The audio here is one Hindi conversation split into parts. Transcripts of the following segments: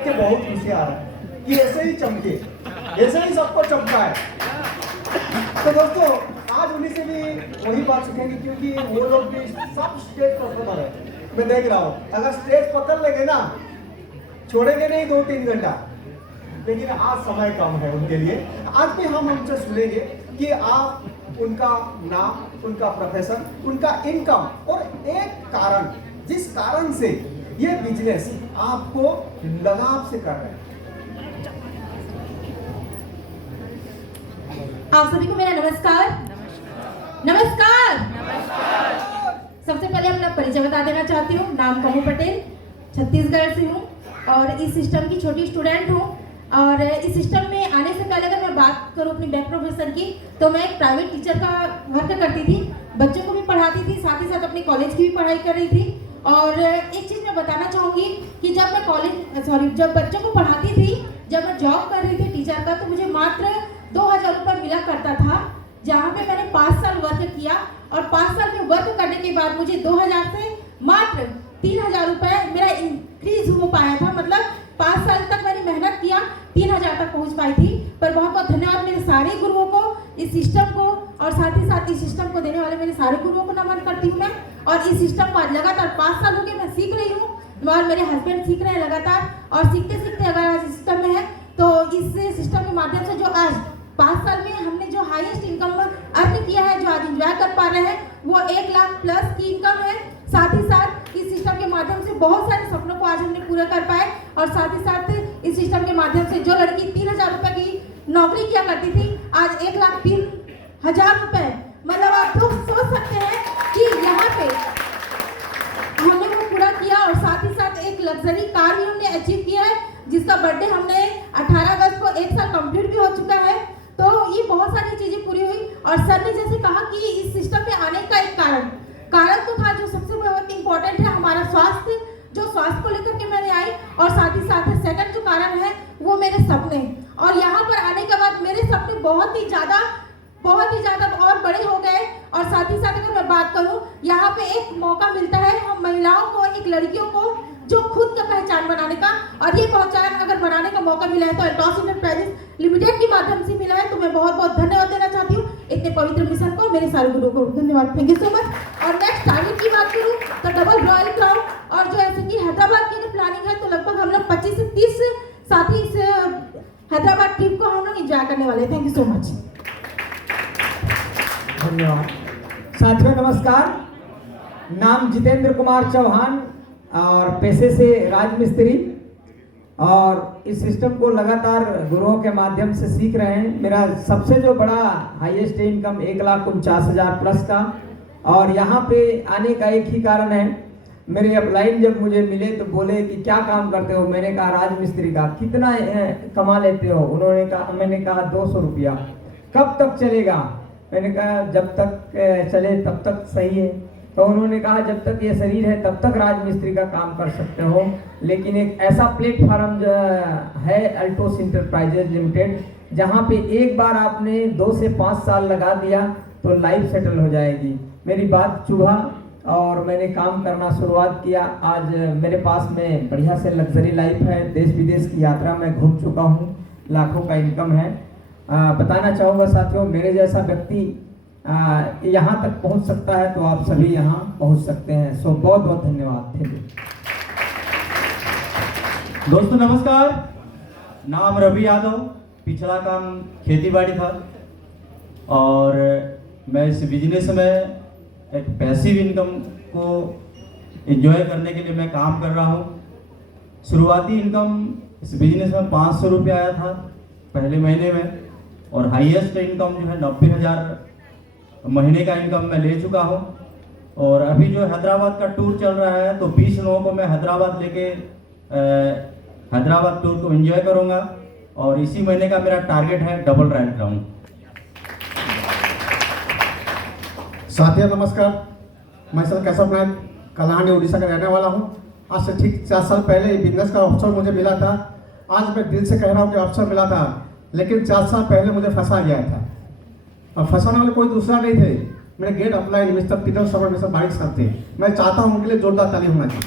कि बहुत खुशी आ रहा है कि ऐसे ही चमके, ऐसे ही सबको चमका है। तो दोस्तों आज उन्हीं से भी वही बात सीखेंगे, क्योंकि वो लोग भी सब स्टेज परफॉर्मर है। मैं देख रहा हूँ, अगर स्टेज पकड़ लेंगे ना, छोड़ेंगे नहीं 2-3 घंटा। लेकिन आज समय कम है उनके लिए। आज भी हम उनसे सुनेंगे कि आप उनका नाम, उनका प्रोफेशन, उनका इनकम और एक कारण, जिस कारण से ये बिजनेस आपको लगाव से कर रहे हैं। आप सभी को मेरा नमस्कार। नमस्कार। सबसे पहले अपना परिचय बता देना चाहती हूँ। नाम कमू पटेल, छत्तीसगढ़ से हूँ और इस सिस्टम की छोटी स्टूडेंट हूँ। और इस सिस्टम में आने से पहले अगर मैं बात करूँ अपनी बैक प्रोफेशन की, तो मैं एक प्राइवेट टीचर का वर्क करती थी, बच्चों को भी पढ़ाती थी, साथ ही साथ अपनी कॉलेज की भी पढ़ाई कर रही थी। और एक चीज़ मैं बताना चाहूँगी कि जब मैं जब बच्चों को पढ़ाती थी, जब मैं जॉब कर रही थी टीचर का, तो मुझे मात्र 2000 रुपये मिला करता था, जहाँ पे मैंने 5 साल वर्क किया। और 5 साल में वर्क करने के बाद मुझे 2000 से मात्र 3000 रुपये मेरा इंक्रीज हो पाया था। मतलब 5 साल तक मैंने मेहनत किया, 3000 तक पहुंच पाई थी। पर बहुत बहुत धन्यवाद मेरे सारे गुरुओं को, इस सिस्टम को, और साथ ही साथ इस सिस्टम को देने वाले मेरे सारे गुरुओं को नमन करती हूँ मैं। और इस सिस्टम को आज लगातार 5 साल हो गए मैं सीख रही हूँ, और मेरे हस्बैंड सीख रहे हैं लगातार। और सीखते सीखते अगर आज सिस्टम में है, तो इस सिस्टम के माध्यम से जो आज 5 साल में हमने जो हाईएस्ट इनकम अर्न किया है, जो आज एंजॉय कर पा रहे हैं, वो 1 लाख प्लस की इनकम है। साथ ही साथ इस सिस्टम के माध्यम से बहुत सारे सपनों को आज हमने पूरा कर पाए। और साथ ही साथ इस सिस्टम के माध्यम से जो लड़की 3000 रुपये की नौकरी किया करती थी, आज 1,03,000 रुपये, मतलब आप लोग सोच सकते हैं कि यहाँ पे हमने वो पूरा किया। और साथ ही साथ एक लग्जरी कार भी हमने अचीव किया है, जिसका बर्थडे हमने 18 अगस्त को 1 साल कंप्लीट भी हो चुका है। तो ये बहुत सारी चीजें पूरी हुई। और सर ने जैसे कहा कि इस सिस्टम में आने का एक कारण तो था, जो सबसे बहुत इम्पोर्टेंट है हमारा स्वास्थ्य, जो स्वास्थ्य को लेकर के मैंने आई। और साथ ही साथ सेकंड जो कारण है वो मेरे सपने। और यहाँ पर आने के बाद मेरे सपने बहुत ही ज़्यादा और बड़े हो गए। और साथ ही साथ अगर मैं बात करूँ, यहाँ पे एक मौका मिलता है हम महिलाओं को, एक लड़कियों को, जो खुद का पहचान बनाने का। और ये पहचान अगर बनाने का मौका मिला है तो एटॉस एंटरप्राइजेस लिमिटेड के माध्यम से मिला है। तो मैं बहुत बहुत धन्यवाद देना चाहती हूँ इतने पवित्र मिशन को, मेरे सारे गुरुओं को धन्यवाद। Thank you so much. और नेक्स्ट टारगेट की बात करूँ तो डबल रॉयल क्राउन, और जो ऐसे कि हैदराबाद की प्लानिंग है, तो लगभग हम लोग 25 से 30 साथी इस हैदराबाद ट्रिप को हम लोग इंजॉय करने वाले हैं। Thank you so much. धन्यवाद। साथियों नमस्कार। नाम जितेंद्र कुमार चौहान और पेशे से राजमिस्त्री, और इस सिस्टम को लगातार गुरुओं के माध्यम से सीख रहे हैं। मेरा सबसे जो बड़ा हाईएस्ट इनकम 1,49,000 प्लस का। और यहाँ पे आने का एक ही कारण है, मेरे अपलाइन जब मुझे मिले तो बोले कि क्या काम करते हो, मैंने कहा राजमिस्त्री का। कितना कमा लेते हो? उन्होंने कहा, मैंने कहा 200 रुपया। कब तक चलेगा? मैंने कहा जब तक चले तब तक सही है। तो उन्होंने कहा जब तक ये शरीर है तब तक राजमिस्त्री का काम कर सकते हो, लेकिन एक ऐसा प्लेटफॉर्म जो है अल्टोस एंटरप्राइजेज लिमिटेड, जहाँ पे एक बार आपने 2 से 5 साल लगा दिया तो लाइफ सेटल हो जाएगी। मेरी बात चुभा और मैंने काम करना शुरुआत किया। आज मेरे पास में बढ़िया से लग्जरी लाइफ है, देश विदेश की यात्रा में घूम चुका हूँ, लाखों का इनकम है। बताना चाहूँगा साथियों, मेरे जैसा व्यक्ति यहाँ तक पहुँच सकता है तो आप सभी यहाँ पहुँच सकते हैं। सो बहुत बहुत धन्यवाद। Thank you. दोस्तों नमस्कार। नाम रवि यादव, पिछला काम खेतीबाड़ी था और मैं इस बिजनेस में एक पैसिव इनकम को एंजॉय करने के लिए मैं काम कर रहा हूँ। शुरुआती इनकम इस बिजनेस में 500 रुपये आया था पहले महीने में, और हाईएस्ट इनकम जो है 90,000 महीने का इनकम मैं ले चुका हूँ। और अभी जो हैदराबाद का टूर चल रहा है, तो 20 लोगों को मैं हैदराबाद लेके हैदराबाद टूर को एंजॉय करूँगा। और इसी महीने का मेरा टारगेट है डबल रॉयल क्राउन। साथियों नमस्कार। मैं सर कैशव नायक, कलाहांडी उड़ीसा का रहने वाला हूँ। आज से ठीक 4 साल पहले बिजनेस का अवसर मुझे मिला था। आज मैं दिल से कह रहा हूँ कि अवसर मिला था, लेकिन 4 साल पहले मुझे फंसा गया था। और फंसाने वाले कोई दूसरा नहीं थे, मेरे गेट अपलाइन मिस्टर पीटर सबर मिस्टर बाइक सर थे। मैं चाहता हूँ उनके लिए जोरदार ताली होना चाहिए।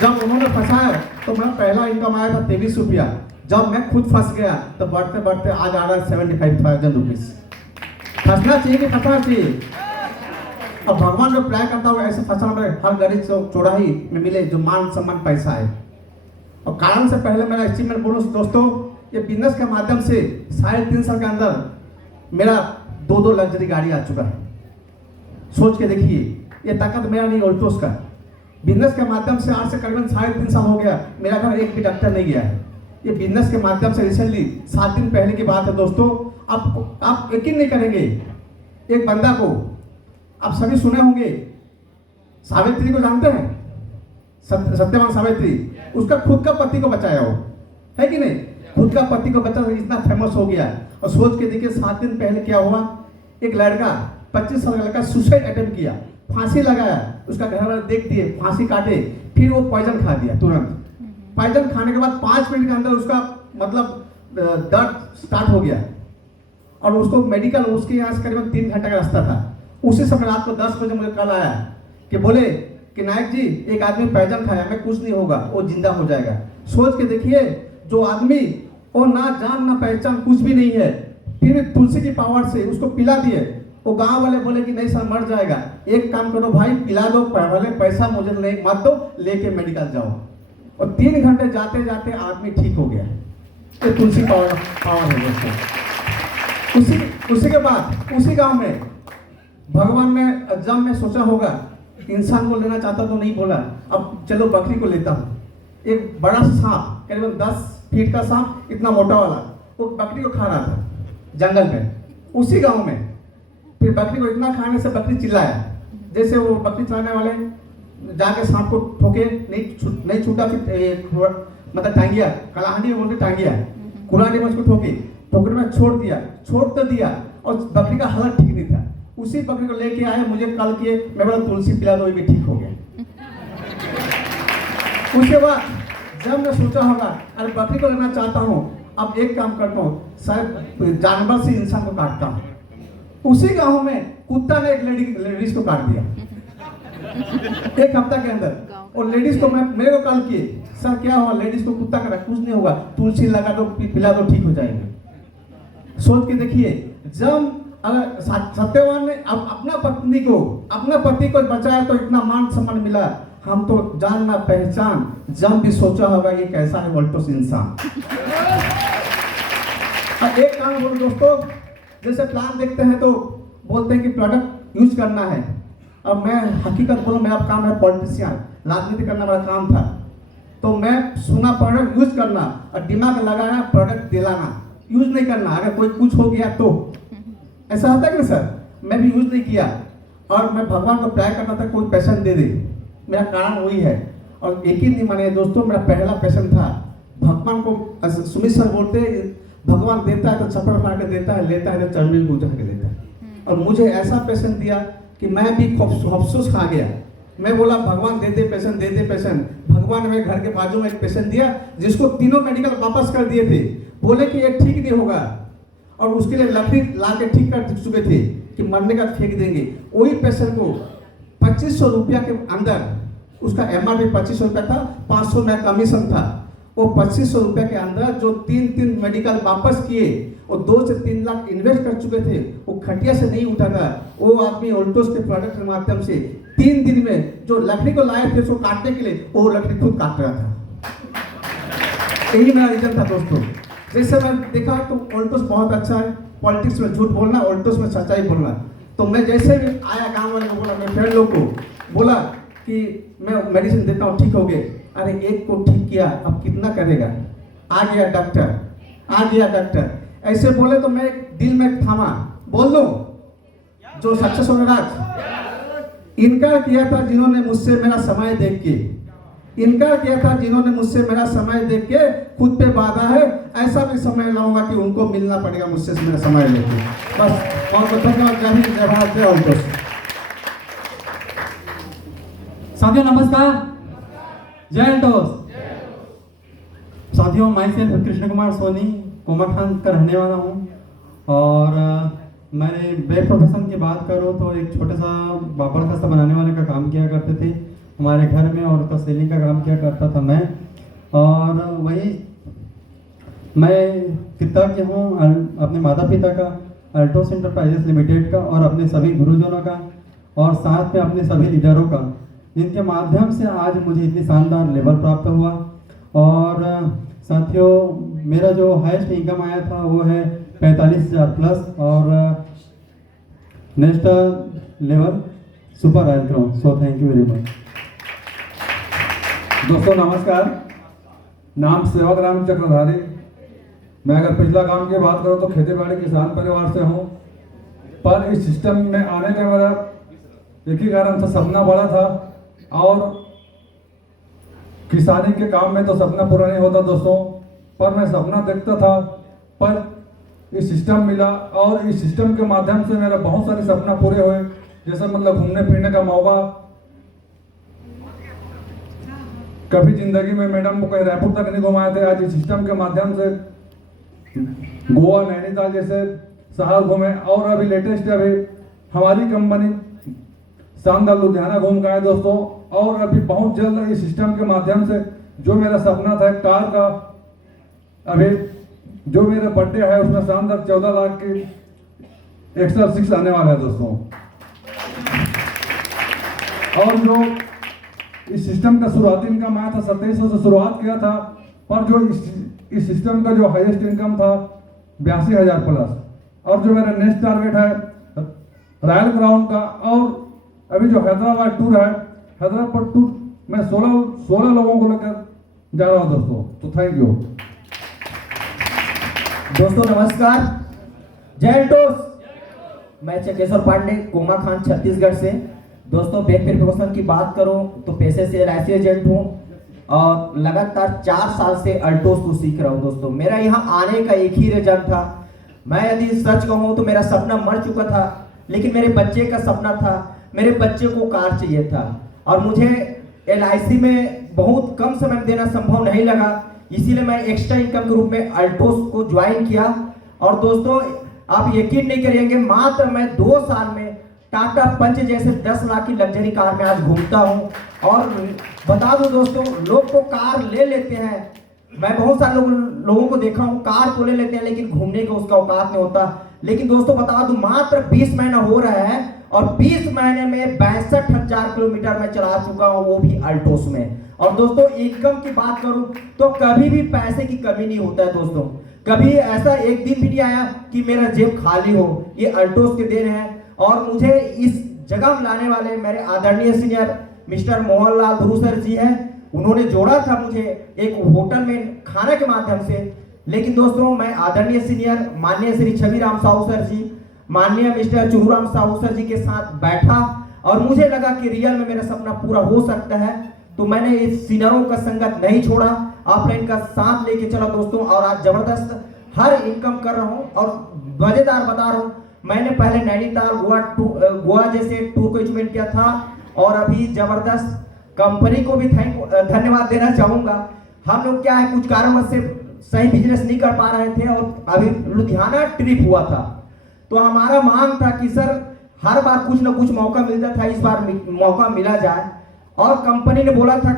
जब उन्होंने फंसाया तो मेरा पहला इनकम आया था 23 रुपया। जब मैं खुद फंस गया तो बढ़ते बढ़ते आज आ रहा है 75,000 रुपीज। फंसना चाहिए कि फंसना चाहिए। अब भगवान को प्यार करता हुआ ऐसे फंसना पड़े हर गली चौराही में मिले जो मान सम्मान पैसा है। और कारण से पहले मेरा अचीवमेंट बोलो दोस्तों, ये बिजनेस के माध्यम से 3.5 साल के अंदर मेरा 2 लग्जरी गाड़ी आ चुका है। सोच के देखिए, ये ताकत मेरा नहीं ऑल्टोस का। बिजनेस के माध्यम से आज से करीबन 3.5 साल हो गया, मेरा घर एक भी डॉक्टर नहीं गया है। ये बिजनेस के माध्यम से रिसेंटली 7 दिन पहले की बात है दोस्तों। आप यकीन नहीं करेंगे, एक बंदा को आप सभी सुने होंगे, सावित्री को जानते हैं, सत्यवान सावित्री, उसका खुद का पति को बचाया हो, है कि नहीं? खुद का पति को बचा इतना फेमस हो गया। और सोच के देखिए 7 दिन पहले क्या हुआ, एक लड़का 25 साल का लड़का सुसाइड अटेम्प्ट किया, फांसी लगाया, उसका घर वाले देख दिए, फांसी काटे, फिर वो पॉइजन खा दिया तुरंत। पॉइजन खाने के बाद 5 मिनट के अंदर उसका मतलब दर्द स्टार्ट हो गया और उसको मेडिकल, उसके यहाँ से करीबन 3 घंटे का रास्ता था। उसी समय रात को 10 बजे मुझे कल आया कि बोले कि नायक जी एक आदमी पॉइजन खाया, मैं कुछ नहीं होगा, वो जिंदा हो जाएगा। सोच के देखिए, जो आदमी वो ना जान ना पहचान कुछ भी नहीं है, फिर भी तुलसी की पावर से उसको पिला दिए। वो गांव वाले बोले कि नहीं सर मर जाएगा, एक काम करो भाई पिला दो, पहले पैसा मुझे नहीं मत दो, लेके मेडिकल जाओ। और 3 घंटे जाते जाते आदमी ठीक हो गया। ये तुलसी पावर है दोस्तों। उसी के बाद उसी गांव में भगवान ने, जब मैं सोचा होगा इंसान को लेना चाहता तो नहीं बोला, अब चलो बकरी को लेता हूँ। एक बड़ा सांप, करीबन 10 फीट का सांप, इतना मोटा वाला, वो बकरी को खा रहा था जंगल में, उसी गांव में। फिर बकरी को इतना खाने से बकरी चिल्लाया, जैसे वो बकरी चलाने वाले जाके सांप को ठोके, नहीं छूटा, फिर मतलब टांगिया, कलाहांडी बोलते टांगिया, कुरानी में उसको ठोके में छोड़ तो दिया और बकरी का हालत ठीक नहीं था। उसी बकरी को लेके आए, मुझे कल किए, मैं बोला तुलसी पिला दो, ये भी ठीक हो गया। उसके बाद जब मैं सोचा होगा अरे बकरी को लेना चाहता हूँ, अब एक काम करता हूँ, शायद जानवर से इंसान को काटता हूँ। उसी गांव में कुत्ता ने एक लेडीज को काट दिया 1 हफ्ता के अंदर। और लेडीज को मेरे को कॉल किए, सर क्या हुआ, लेडीज को कुत्ता काटा, कुछ नहीं होगा, तुलसी लगा दो, पिला दो, ठीक हो जाएंगे। सोच के देखिए, जब अगर सत्यवान ने अपना पति को बचाया तो इतना मान सम्मान मिला। हम तो जान ना पहचान, जब भी सोचा होगा ये कैसा है वोल्टोस इंसान। एक काम बोलो दोस्तों, जैसे प्लान देखते हैं तो बोलते हैं कि प्रोडक्ट यूज करना है। अब मैं हकीकत बोलूं, मेरा काम है पॉलिटिशियन, राजनीति करना मेरा काम था। तो मैं सुना प्रोडक्ट यूज करना और दिमाग लगाना, प्रोडक्ट दिलाना, यूज नहीं करना। अगर कोई कुछ हो गया तो ऐसा होता है कि सर, मैं भी यूज नहीं किया और मैं भगवान को प्यार करना था, कोई पैशन दे दे, मेरा कारण वही है। और यकीन नहीं माने दोस्तों, मेरा पहला पैशन था भगवान को, सुमित सर बोलते भगवान देता है तो चप्पल मार के देता है, लेता है तो चरणों को उठा के देता है। और मुझे ऐसा पैशन दिया कि मैं भी अफसोस खा गया। मैं बोला भगवान देते पैशन। भगवान ने मेरे घर के बाजू में एक पेशेंट दिया जिसको 3 मेडिकल वापस कर दिए थे, बोले कि ये ठीक नहीं होगा और उसके लिए लकड़ी ला के ठीक कर चुके थे कि मरने का फेंक देंगे। वही पेशेंट को 2500 रुपया के अंदर, उसका MRP 2500 रुपया था, 500 में कमीशन था, वो 2500 रुपया के अंदर जो 3 मेडिकल वापस किए और 2 से 3 लाख इन्वेस्ट कर चुके थे, वो खटिया से नहीं उठा था। वो आदमी ऑल्टोस के प्रोडक्ट के माध्यम से 3 दिन में जो लकड़ी को लाए थे उसको काटने के लिए, वो लकड़ी खुद काट रहा था। यही मेरा रीजन था दोस्तों। जैसे मैं देखा तो ऑल्टोस बहुत अच्छा है, पॉलिटिक्स में झूठ बोलना, ऑल्टोस में सच्चाई बोलना। तो मैं जैसे भी आया, गांव वाले को बोला, मेरे फ्रेंड लोग को बोला कि मैं मेडिसिन देता हूँ, ठीक हो गए। अरे एक को ठीक किया, अब कितना करेगा, आ गया डॉक्टर, ऐसे बोले तो मैं दिल में थामा, बोल दो जो सक्सेस होने राज। इनकार किया था जिन्होंने मुझसे मेरा समय देख के, खुद पे वादा है, ऐसा भी समय लाऊंगा कि उनको मिलना पड़ेगा मुझसे मेरा समय लेके। बस बहुत धन्यवाद। जय हिंद, जय भारत, जय ऑल्टोस। साथियों नमस्कार, जय ऑल्टोस। साथियों, मैं सेल्फ कृष्ण कुमार सोनी कोमाखान का रहने वाला हूँ और मैंने बे प्रोफेशन की बात करूँ तो एक छोटा सा पापड़ खस्ता बनाने वाले का काम किया करते थे। हमारे घर में और तसल्ली का काम किया करता था मैं। और वही मैं कृतज्ञ हूँ अपने माता पिता का, अल्टोस एंटरप्राइजेस लिमिटेड का, और अपने सभी गुरुजनों का, और साथ में अपने सभी लीडरों का, जिनके माध्यम से आज मुझे इतनी शानदार लेवल प्राप्त हुआ। और साथियों, मेरा जो हाईएस्ट इनकम आया था वो है 45,000 प्लस, और next level super royal crown. So thank you very much. दोस्तों नमस्कार, नाम सेवक राम चक्रधारी। मैं अगर पिछला काम की बात करूं तो खेती बाड़ी किसान परिवार से हूं, पर इस सिस्टम में आने का मेरा एक ही कारण था, सपना बड़ा था, और किसानी के काम में तो सपना पूरा नहीं होता दोस्तों, पर मैं सपना देखता था, पर इस सिस्टम मिला, और इस सिस्टम के माध्यम से मेरा बहुत सारे सपना पूरे हुए। जैसे मतलब घूमने फिरने का मौका, कभी जिंदगी में मैडम को कहीं रायपुर तक नहीं घुमाए थे, आज इस सिस्टम के माध्यम से गोवा, नैनीताल जैसे शहर घूमे, और अभी लेटेस्ट अभी हमारी कंपनी शानदार लुधियाना घूम गए दोस्तों। और अभी बहुत जल्द इस सिस्टम के माध्यम से जो मेरा सपना था कार का, अभी जो मेरा बर्थडे है उसमें शानदार 14 लाख की एक्सल 6 आने वाला है दोस्तों। और जो इस सिस्टम का शुरुआती इनकम आया था 2700 से शुरुआत किया था, पर जो इस सिस्टम का जो हाईएस्ट इनकम था 82,000 प्लस। और जो मेरा नेक्स्ट टारगेट है रॉयल क्राउन का, और अभी जो हैदराबाद टूर है, हैदराबाद टूर मैं 16 लोगों को लेकर जा रहा हूँ दोस्तों। तो थैंक यू दोस्तों नमस्कार, जय अल्टोस। मैं चकेश्वर पांडे, कोमा खान, छत्तीसगढ़ से। दोस्तों बैंक वेरिफिकेशन की बात करूं तो पेशे से LIC एजेंट हूं, और लगातार 4 साल से अल्टोस को सीख रहा हूं दोस्तों। मेरा यहाँ आने का एक ही रीजन था, मैं यदि सच कहूँ तो मेरा सपना मर चुका था, लेकिन मेरे बच्चे का सपना था, मेरे बच्चे को कार चाहिए था, और मुझे LIC में बहुत कम समय में देना संभव नहीं लगा, इसीलिए मैं एक्स्ट्रा इनकम के रूप में अल्टोस को ज्वाइन किया। और दोस्तों आप यकीन नहीं करेंगे, मात्र मैं 2 साल में टाटा पंच जैसे 10 लाख की लग्जरी कार में आज घूमता हूं। और बता दूं दोस्तों, लोग तो कार ले लेते हैं, मैं बहुत सारे लोगों को देखा हूं, कार तो ले लेते हैं लेकिन घूमने का उसका औकात नहीं होता। लेकिन दोस्तों बता दूं, मात्र 20 महीना हो रहा है, और 20 महीने में 62,000 किलोमीटर मैं चला चुका हूं, वो भी अल्टोस में। और दोस्तों इनकम की बात करूं तो कभी भी पैसे की कमी नहीं होता है दोस्तों, कभी ऐसा एक दिन भी नहीं आया कि मेरा जेब खाली हो, ये अल्टोस के देन है। और मुझे इस जगह में लाने वाले मेरे आदरणीय सीनियर मिस्टर मोहनलाल ध्रुव सर जी हैं, उन्होंने जोड़ा था मुझे एक होटल में खाने के माध्यम से। लेकिन दोस्तों मैं आदरणीय सीनियर माननीय श्री छविराम साहू सर जी, माननीय मिस्टर चुरूराम साहू सर जी के साथ बैठा, और मुझे लगा कि रियल में मेरा सपना पूरा हो सकता है, तो मैंने इस सीनियरों का संगत नहीं छोड़ा, ऑफलाइन का साथ लेके चला दोस्तों। और आज जबरदस्त हर इनकम कर रहा हूँ, और मजेदार बता रहा हूँ, मैंने पहले नैनीताल, गोवा जैसे टूर को अचीवमेंट किया था, और अभी जबरदस्त कंपनी को भी धन्यवाद देना चाहूंगा। हम लोग क्या है, कुछ कारणवश से सही बिजनेस नहीं कर पा रहे थे, और अभी लुधियाना ट्रिप हुआ था, तो हमारा मांग था कि सर हर बार कुछ ना कुछ मौका मिलता था, इस बार मौका मिला जाए। और कंपनी ने बोला था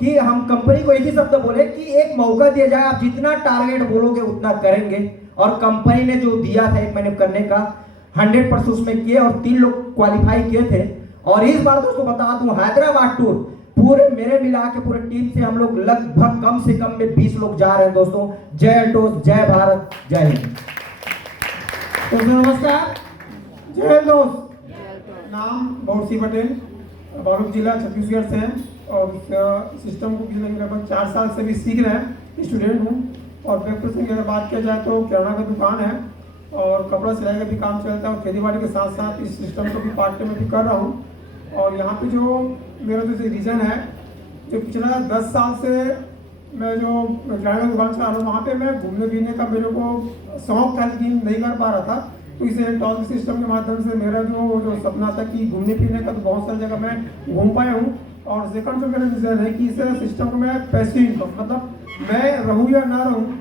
कि हम कंपनी को एक ही शब्द बोले कि एक मौका दिया जाए, आप जितना टारगेट बोलोगे उतना करेंगे। और कंपनी ने जो दिया था 1 महीने करने का 100% उसमें किए, और 3 लोग क्वालिफाई किए थे। और इस बार दोस्तों बता दूं, हैदराबाद टूर पूरे मेरे मिला के पूरे टीम से हम लोग लगभग कम से कम में 20 लोग जा रहे हैं दोस्तों। जय अल्टोस, जय भारत, जय हिंद। दोस्तों नमस्कार, जय अल्टोस। नाम बौरसी पटेल, बारूद जिला छत्तीसगढ़ से है, और इस सिस्टम को पिछले लगभग 4 साल से भी सीख रहे हैं, स्टूडेंट हूँ। और व्यक्ति की अगर बात किया जाए तो किराना का दुकान है, और कपड़ा सिलाई का भी काम चलता है, और खेती बाड़ी के साथ साथ इस सिस्टम को भी पार्ट टाइम में भी कर रहा हूँ। और यहाँ पे जो मेरा जो रीज़न है, जो पिछला 10 साल से मैं जो किराना का दुकान चला रहा हूँ, वहाँ पे मैं घूमने फिरने का मेरे को शौक था, लेकिन नहीं कर पा रहा था। तो इस टॉल सिस्टम के माध्यम से मेरा जो सपना था कि घूमने फिरने का, तो बहुत सारी जगह मैं घूम पाया हूँ। और सेकंड जो मेरा विजन है कि इस सिस्टम को मैं पैसिव इनकम, मतलब मैं रहूँ या ना रहूँ,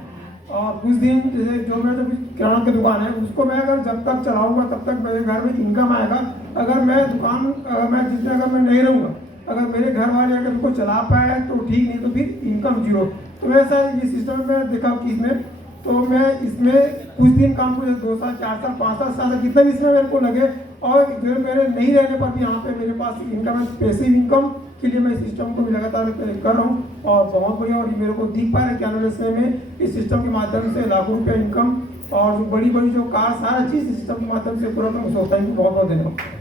और कुछ दिन जैसे जो मेरा जो किराना की दुकान है उसको मैं अगर जब तक चलाऊंगा तब तक मेरे घर में इनकम आएगा। अगर मैं जिस दिन अगर मैं नहीं रहूँगा, अगर मेरे घर वाले अगर इनको चला पाए तो ठीक, नहीं तो फिर इनकम जीरो। तो मैं सर ये सिस्टम में देखा कि इसमें तो मैं इसमें कुछ दिन काम को 2 साल 4 साल 5 साल 7 साल जितना भी इसमें मेरे को लगे, और घर मेरे नहीं रहने पर भी यहाँ पे मेरे पास इनकम है, पैसिव इनकम के लिए मैं इस सिस्टम को भी लगातार कर रहा हूँ और बहुत बढ़िया। और ये मेरे को दिख पा रहा है कि आने वाले समय में इस सिस्टम के माध्यम से लाखों रुपये इनकम और जो बड़ी बड़ी जो कार सारा चीज़ इस सिस्टम के माध्यम से पूरा होता है। बहुत बहुत धन्यवाद।